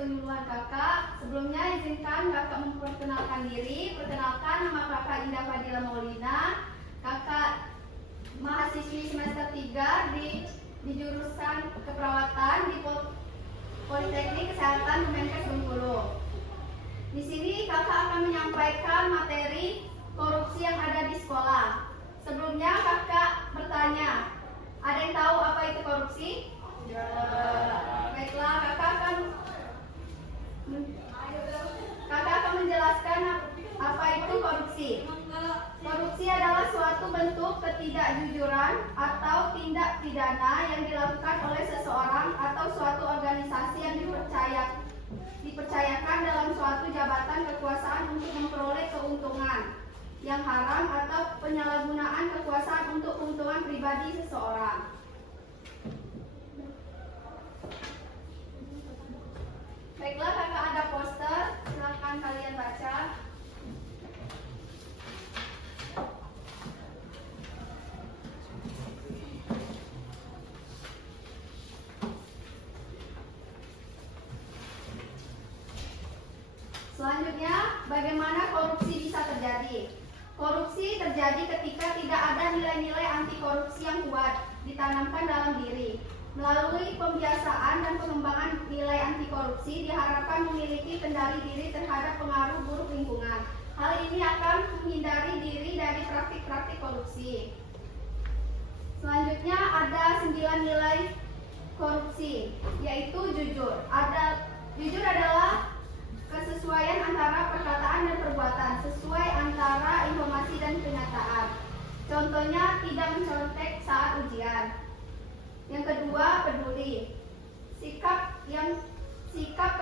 penyuluhan kakak. Sebelumnya izinkan kakak memperkenalkan diri. Perkenalkan, nama kakak Indah Fadila Maulina. Kakak mahasiswi semester 3 di jurusan keperawatan di Politeknik Kesehatan Kemenkes Bengkulu. Di sini kakak akan menyampaikan materi korupsi yang ada di sekolah. Sebelumnya kakak bertanya, ada yang tahu apa itu korupsi? Ya. Baiklah, kakak akan menjelaskan apa itu korupsi. Korupsi adalah suatu bentuk ketidakjujuran atau tindak pidana yang dilakukan oleh seseorang atau suatu organisasi yang dipercayakan dalam suatu jabatan kekuasaan untuk memperoleh keuntungan yang haram atau penyalahgunaan kekuasaan untuk keuntungan pribadi seseorang. Baiklah, kakak ada poster, silakan kalian baca. Selanjutnya, bagaimana korupsi bisa terjadi? Korupsi terjadi ketika tidak ada nilai-nilai anti korupsi yang kuat ditanamkan dalam diri. Melalui pembiasaan dan pengembangan nilai anti korupsi diharapkan memiliki kendali diri terhadap pengaruh buruk lingkungan. Hal ini akan menghindari diri dari praktik-praktik korupsi. Selanjutnya ada 9 nilai korupsi, yaitu jujur. Jujur adalah kesesuaian antara perkataan dan perbuatan, sesuai antara informasi dan kenyataan. Contohnya, tidak mencontek saat ujian. Yang kedua, peduli. Sikap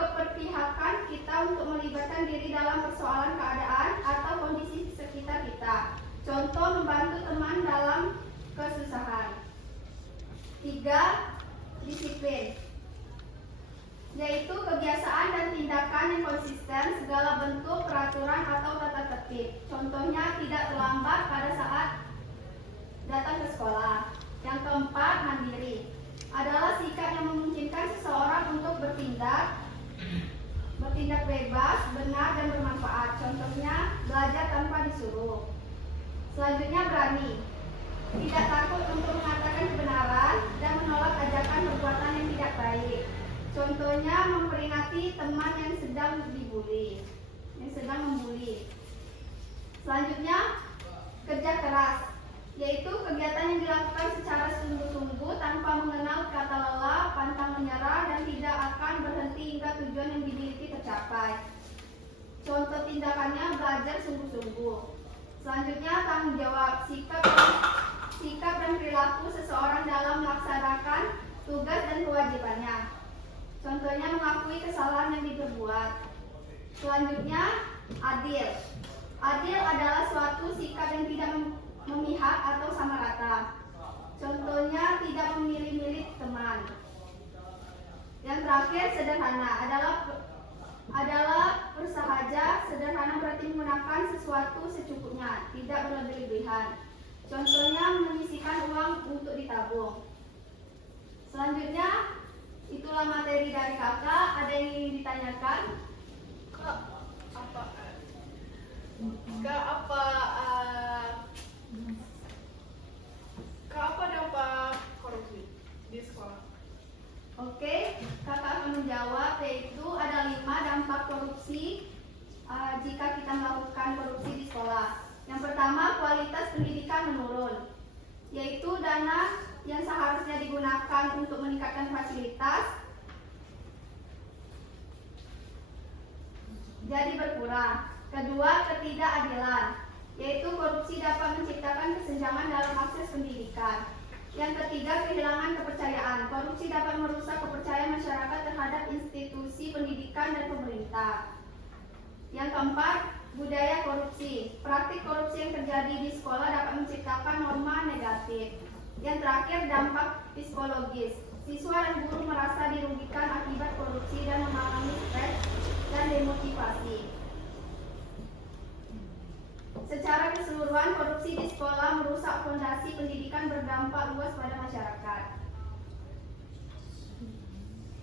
keberpihakan kita untuk melibatkan diri dalam persoalan keadaan atau kondisi sekitar kita. Contoh, membantu teman dalam kesusahan. 3. Disiplin, yaitu kebiasaan dan tindakan yang konsisten segala bentuk peraturan atau tata tertib. Contohnya, tidak terlambat pada saat datang ke sekolah. Yang keempat, mandiri, adalah sikap yang memungkinkan seseorang untuk bertindak bebas, benar, dan bermanfaat. Contohnya, belajar tanpa disuruh. Selanjutnya, berani, tidak takut untuk mengatakan kebenaran dan menolak ajakan perbuatan yang tidak baik. Contohnya, memperingati teman yang sedang membuli. Selanjutnya, kerja keras, yaitu kegiatan yang dilakukan secara sungguh-sungguh tanpa mengenal kata lelah, pantang menyerah, dan tidak akan berhenti hingga tujuan yang dimiliki tercapai. Contoh tindakannya, belajar sungguh-sungguh. Selanjutnya, tanggung jawab, sikap dan perilaku seseorang dalam melaksanakan tugas dan kewajibannya. Contohnya, mengakui kesalahan yang diperbuat. Selanjutnya, adil. Adil adalah suatu sikap yang tidak memihak atau sama rata. Contohnya, tidak memilih-milih teman. Yang terakhir, sederhana, adalah bersahaja. Sederhana berarti menggunakan sesuatu secukupnya, tidak berlebih-lebihan. Contohnya, menyisihkan uang untuk ditabung. Selanjutnya, itulah materi dari kakak. Ada yang ingin ditanyakan? Apa dampak korupsi di sekolah? Oke, kakak akan menjawab, yaitu ada 5 dampak korupsi jika kita melakukan korupsi di sekolah. Yang pertama, kualitas pendidikan menurun, yaitu dana yang seharusnya digunakan untuk meningkatkan fasilitas jadi berkurang. Kedua, ketidakadilan, yaitu korupsi dapat menciptakan kesenjangan dalam akses pendidikan. Yang ketiga, kehilangan kepercayaan. Korupsi dapat merusak kepercayaan masyarakat terhadap institusi pendidikan dan pemerintah. Yang keempat, budaya korupsi. Praktik korupsi yang terjadi di sekolah dapat menciptakan norma negatif. Yang terakhir, dampak psikologis. Siswa dan guru merasa dirugikan akibat korupsi dan mengalami stres dan demotivasi. Secara keseluruhan, korupsi di sekolah merusak fondasi pendidikan, berdampak luas pada masyarakat.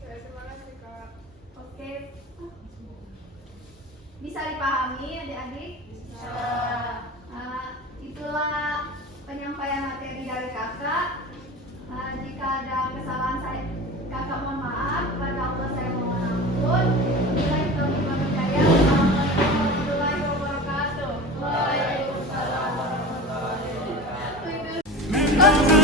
Terima kasih, Kak. Oke. dipahami adik-adik? Itulah penyampaian materi dari kakak. Jika ada kesalahan kakak mohon maaf, kepada Allah saya mohon ampun. Wabillahi taufiq wal hidayah. Wassalamualaikum warahmatullahi wabarakatuh. Waalaikumsalam warahmatullahi wabarakatuh. Même dans un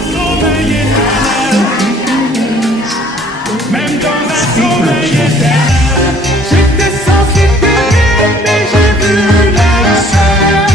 sommeil éternel, j'étais censé t'aimer, mais j'ai vu la scène.